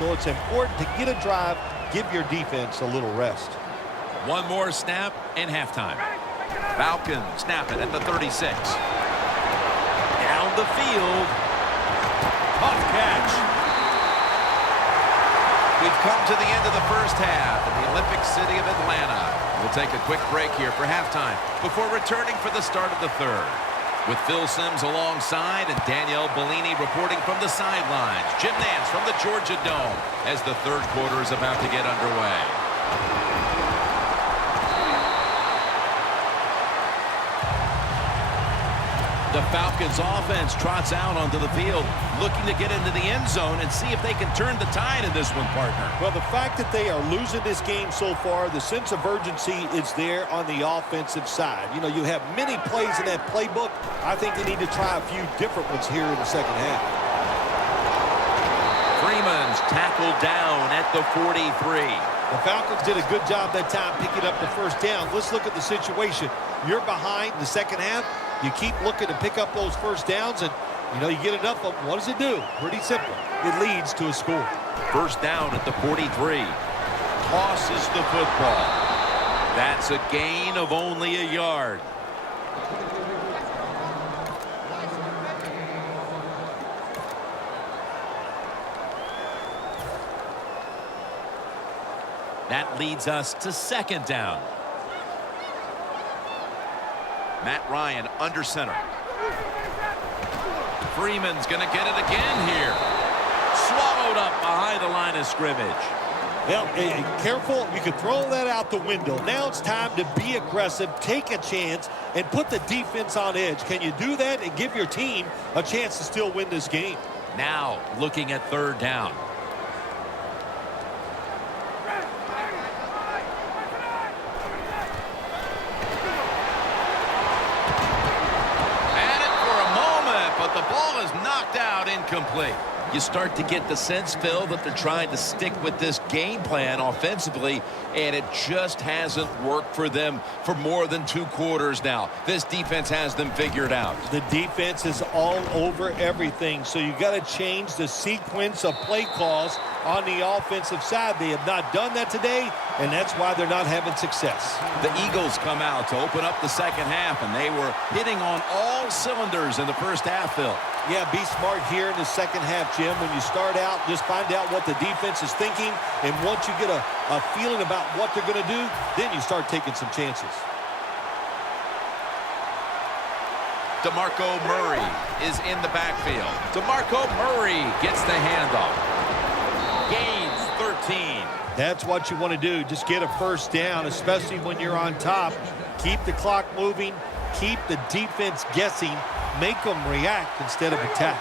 So it's important to get a drive, give your defense a little rest. One more snap and halftime. Falcons snap it at the 36. Down the field. Tough catch. We've come to the end of the first half in the Olympic city of Atlanta. We'll take a quick break here for halftime before returning for the start of the third. With Phil Simms alongside and Danielle Bellini reporting from the sidelines. Jim Nance from the Georgia Dome as the third quarter is about to get underway. The Falcons offense trots out onto the field, looking to get into the end zone and see if they can turn the tide in this one, partner. Well, the fact that they are losing this game so far, the sense of urgency is there on the offensive side. You know, you have many plays in that playbook. I think they need to try a few different ones here in the second half. Freeman's tackled down at the 43. The Falcons did a good job that time picking up the first down. Let's look at the situation. You're behind in the second half. You keep looking to pick up those first downs, and, you know, you get enough of them. What does it do? Pretty simple. It leads to a score. First down at the 43. Tosses the football. That's a gain of only a yard. That leads us to second down. Matt Ryan under center. Freeman's going to get it again here. Swallowed up behind the line of scrimmage. Well, careful. You can throw that out the window. Now it's time to be aggressive, take a chance, and put the defense on edge. Can you do that and give your team a chance to still win this game? Now looking at third down. The ball is knocked out, incomplete. You start to get the sense, Phil, that they're trying to stick with this game plan offensively, and it just hasn't worked for them for more than 2 quarters now. This defense has them figured out. The defense is all over everything, so you got to change the sequence of play calls on the offensive side. They have not done that today, and that's why they're not having success. The Eagles come out to open up the second half, and they were hitting on all cylinders in the first half, Phil. Yeah, be smart here in the second half, Jim. When you start out, just find out what the defense is thinking, and once you get a feeling about what they're going to do, then you start taking some chances. DeMarco Murray is in the backfield. DeMarco Murray gets the handoff. Gains 13. That's what you want to do. Just get a first down, especially when you're on top. Keep the clock moving. Keep the defense guessing. Make them react instead of attack.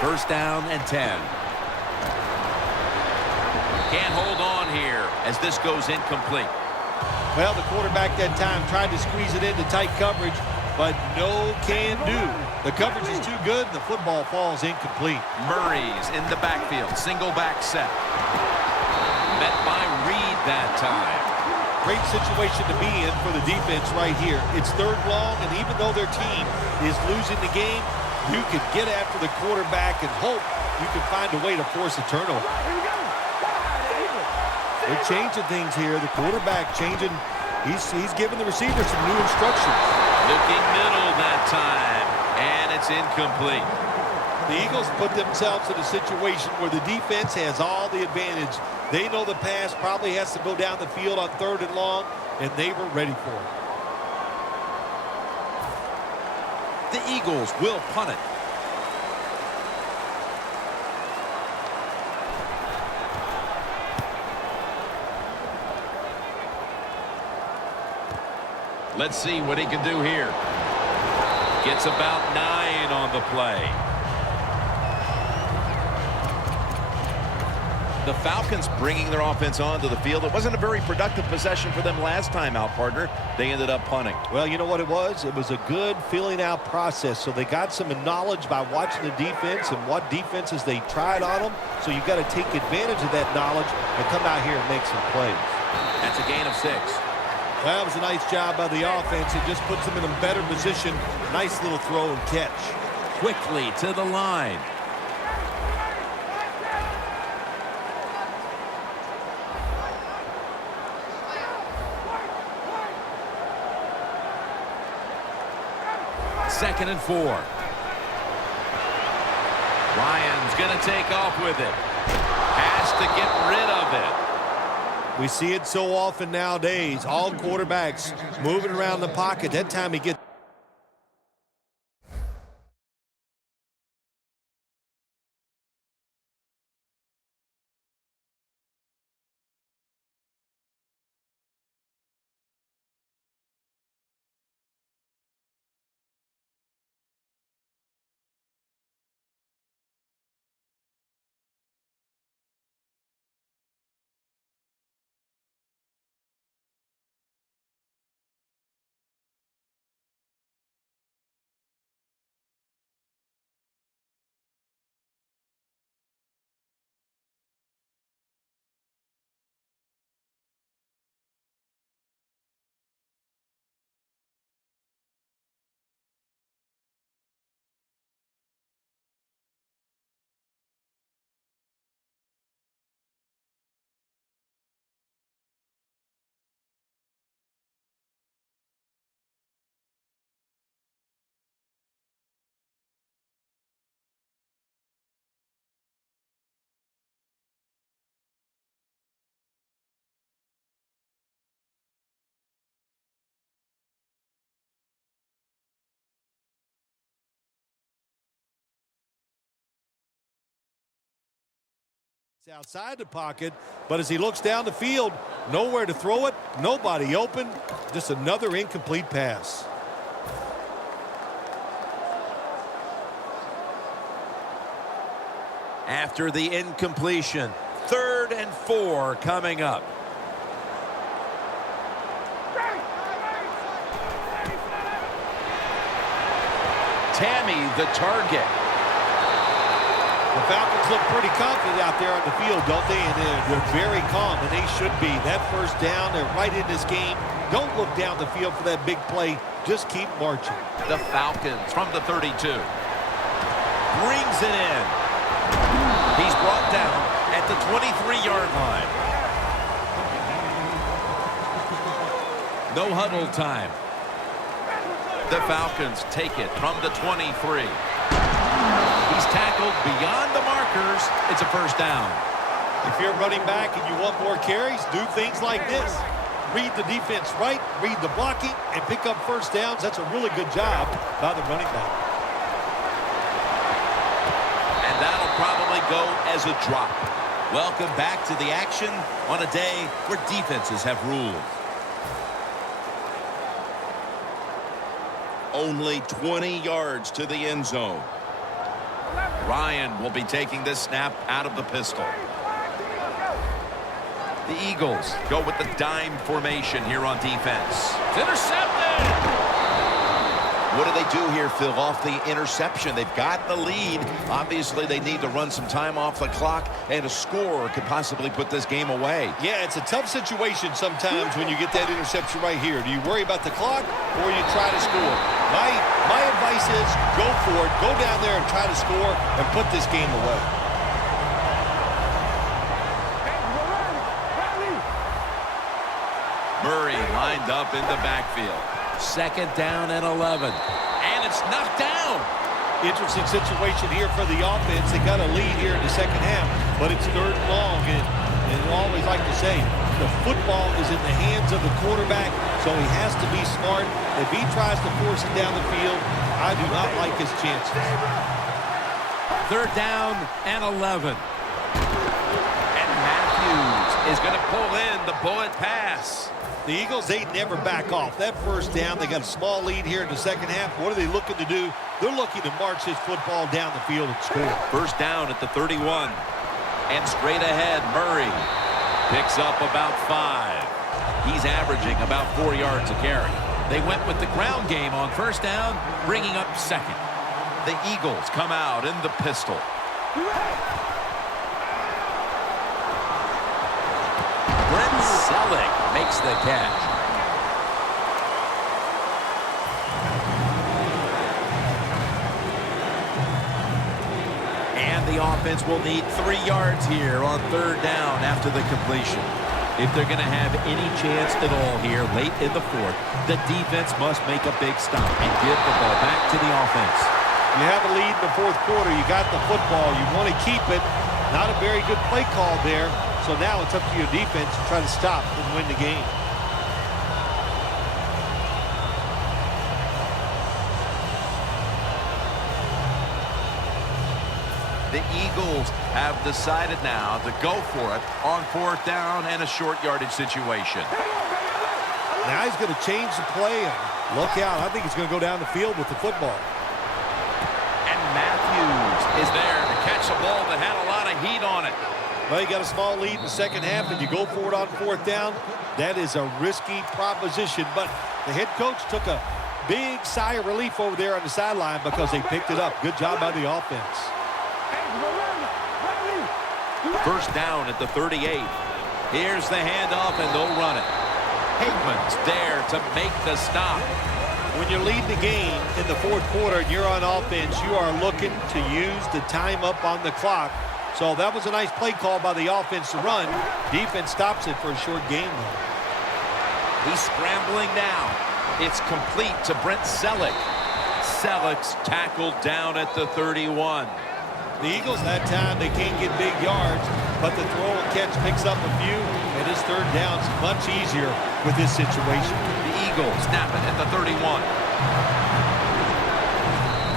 First down and 10. Can't hold on here as this goes incomplete. Well, the quarterback that time tried to squeeze it into tight coverage, but no can do. The coverage is too good, and the football falls incomplete. Murray's in the backfield. Single back set. Met by Reed that time. Great situation to be in for the defense right here. It's third long, and even though their team is losing the game, you can get after the quarterback and hope you can find a way to force a turnover. They're changing things here. The quarterback changing. He's giving the receiver some new instructions. Looking middle that time, and it's incomplete. The Eagles put themselves in a situation where the defense has all the advantage. They know the pass probably has to go down the field on third and long, and they were ready for it. The Eagles will punt it. Let's see what he can do here. Gets about 9 on the play. The Falcons bringing their offense onto the field. It wasn't a very productive possession for them last time out, partner. They ended up punting. Well, you know what it was? It was a good filling out process. So they got some knowledge by watching the defense and what defenses they tried on them. So you got to take advantage of that knowledge and come out here and make some plays. That's a gain of 6. Well, that was a nice job by the offense. It just puts them in a better position. Nice little throw and catch. Quickly to the line. 2nd and 4. Ryan's going to take off with it. Has to get rid of it. We see it so often nowadays. All quarterbacks moving around the pocket. That time he gets outside the pocket, but as he looks down the field, nowhere to throw it, nobody open, just another incomplete pass. After the incompletion, 3rd and 4 coming up. Tammy the target. The Falcons look pretty confident out there on the field, don't they? And they're very calm, and they should be. That first down, they're right in this game. Don't look down the field for that big play. Just keep marching. The Falcons from the 32. Brings it in. He's brought down at the 23-yard line. No huddle time. The Falcons take it from the 23. He's tackled beyond the markers. It's a first down. If you're running back and you want more carries, do things like this. Read the defense right, read the blocking, and pick up first downs. That's a really good job by the running back. And that'll probably go as a drop. Welcome back to the action on a day where defenses have ruled. Only 20 yards to the end zone. Ryan will be taking this snap out of the pistol. The Eagles go with the dime formation here on defense. It's intercepted! What do they do here, Phil, off the interception? They've got the lead. Obviously, they need to run some time off the clock, and a score could possibly put this game away. Yeah, it's a tough situation sometimes when you get that interception right here. Do you worry about the clock, or you try to score? My advice is go for it. Go down there and try to score and put this game away. Murray lined up in the backfield. 2nd down and 11. And it's knocked down. Interesting situation here for the offense. They got a lead here in the second half, but it's 3rd and long. And I always like to say, the football is in the hands of the quarterback, so he has to be smart. If he tries to force it down the field, I do not like his chances. 3rd down and 11. And Matthews is going to pull in the bullet pass. The Eagles, they never back off. That first down, they got a small lead here in the second half. What are they looking to do? They're looking to march this football down the field and score. First down at the 31. And straight ahead, Murray picks up about 5. He's averaging about 4 yards a carry. They went with the ground game on first down, bringing up 2nd. The Eagles come out in the pistol. Brent Selleck makes the catch. And the offense will need 3 yards here on 3rd down after the completion. If they're going to have any chance at all here late in the fourth, the defense must make a big stop and give the ball back to the offense. You have a lead in the fourth quarter. You got the football. You want to keep it. Not a very good play call there. So now it's up to your defense to try to stop and win the game. The Eagles have decided now to go for it on fourth down and a short yardage situation. Now he's going to change the play. And look out. I think he's going to go down the field with the football. And Matthews is there to catch a ball that had a lot of heat on it. Well, you got a small lead in the second half, and you go for it on fourth down. That is a risky proposition, but the head coach took a big sigh of relief over there on the sideline because they picked it up. Good job by the offense. First down at the 38. Here's the handoff, and they'll run it. Hickman's there to make the stop. When you're leading the game in the fourth quarter and you're on offense, you are looking to use the time up on the clock. So that was a nice play call by the offense to run. Defense stops it for a short gain, though. He's scrambling now. It's complete to Brent Selleck. Selleck's tackled down at the 31. The Eagles, that time, they can't get big yards, but the throw and catch picks up a few, and his third down's much easier with this situation. The Eagles snap it at the 31.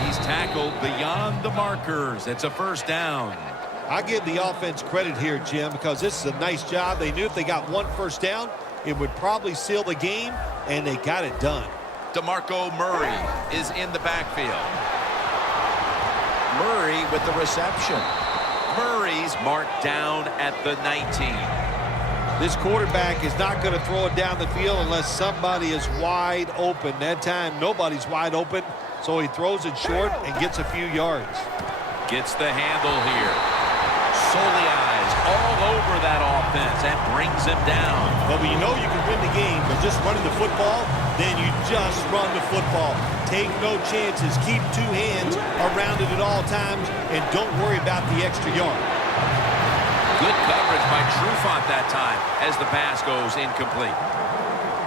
He's tackled beyond the markers. It's a first down. I give the offense credit here, Jim, because this is a nice job. They knew if they got one first down, it would probably seal the game, and they got it done. DeMarco Murray is in the backfield. Murray with the reception. Murray's marked down at the 19. This quarterback is not going to throw it down the field unless somebody is wide open. That time, nobody's wide open, so he throws it short and gets a few yards. Gets the handle here. Soliai's all over that offense and brings him down. But when you know you can win the game by just running the football, then you just run the football. Take no chances. Keep two hands around it at all times, and don't worry about the extra yard. Good coverage by Trufant that time as the pass goes incomplete.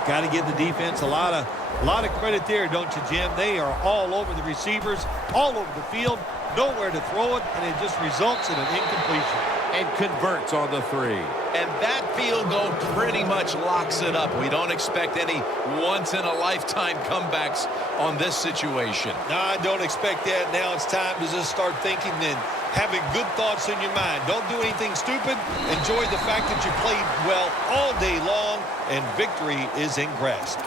Got to give the defense a lot of credit there, don't you, Jim? They are all over the receivers, all over the field, nowhere to throw it, and it just results in an incompletion. And converts on the 3. And that field goal pretty much locks it up. We don't expect any once-in-a-lifetime comebacks on this situation. No, I don't expect that. Now it's time to just start thinking and having good thoughts in your mind. Don't do anything stupid. Enjoy the fact that you played well all day long, and victory is in grasp.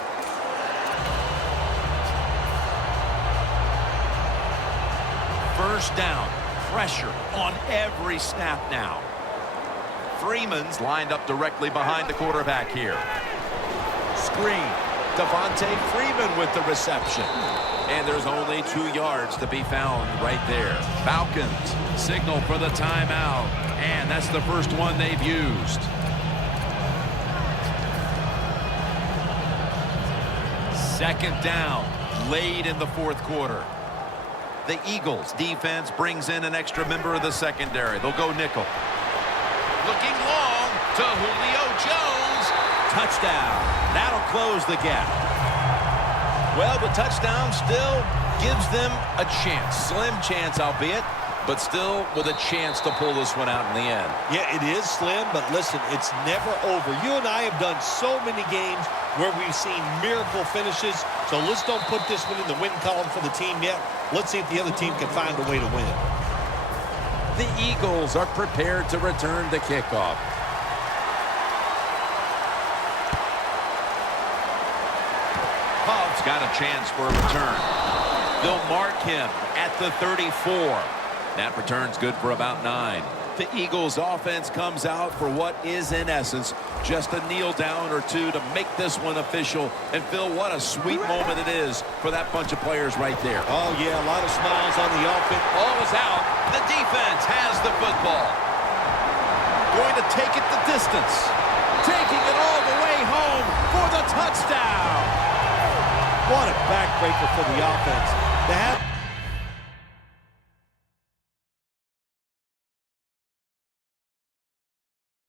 First down. Pressure on every snap now. Freeman's lined up directly behind the quarterback here. Screen. Devontae Freeman with the reception. And there's only 2 yards to be found right there. Falcons signal for the timeout. And that's the first one they've used. Second down. Late in the fourth quarter. The Eagles defense brings in an extra member of the secondary. They'll go nickel. Looking long to Julio Jones. Touchdown. That'll close the gap. Well, the touchdown still gives them a chance. Slim chance, albeit, but still with a chance to pull this one out in the end. Yeah, it is slim, but listen, it's never over. You and I have done so many games where we've seen miracle finishes, so let's don't put this one in the win column for the team yet. Let's see if the other team can find a way to win. The Eagles are prepared to return the kickoff. Pubb's got a chance for a return. They'll mark him at the 34. That return's good for about 9. The Eagles offense comes out for what is in essence just a kneel down or two to make this one official. And Phil, what a sweet moment it is for that bunch of players right there. Oh yeah, a lot of smiles on the offense. Ball is out. The defense has the football. Going to take it the distance. Taking it all the way home for the touchdown. What a backbreaker for the offense. To have